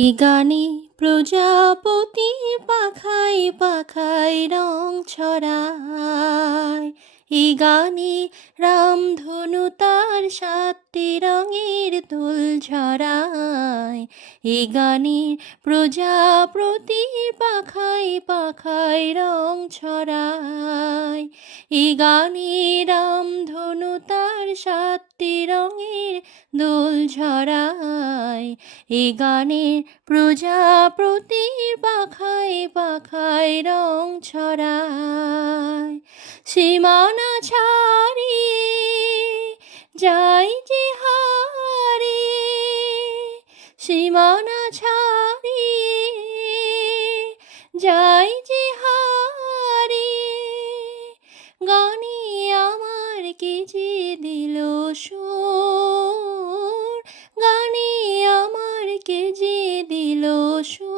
এই গানে প্রজাপতি পাখায় পাখায় রং ছড়ায়। এই গানে রামধনু তার 7টি রঙের দুল ঝরায়। এই গানে প্রজাপতি পাখায় পাখায় রং ছড়ায়। এই গানে রামধনু তার 7টি রঙের দোল ঝরায়। এই গানে প্রজাপতি পাখায় পাখায় রং ছড়ায়। সীমানা ছাড়িয়ে যাই যে হারে, সীমানা ছাড়িয়ে যাই যে হারে। গানে আমার কে যে দিল সুর, গানে আমার কে যে দিল সুর।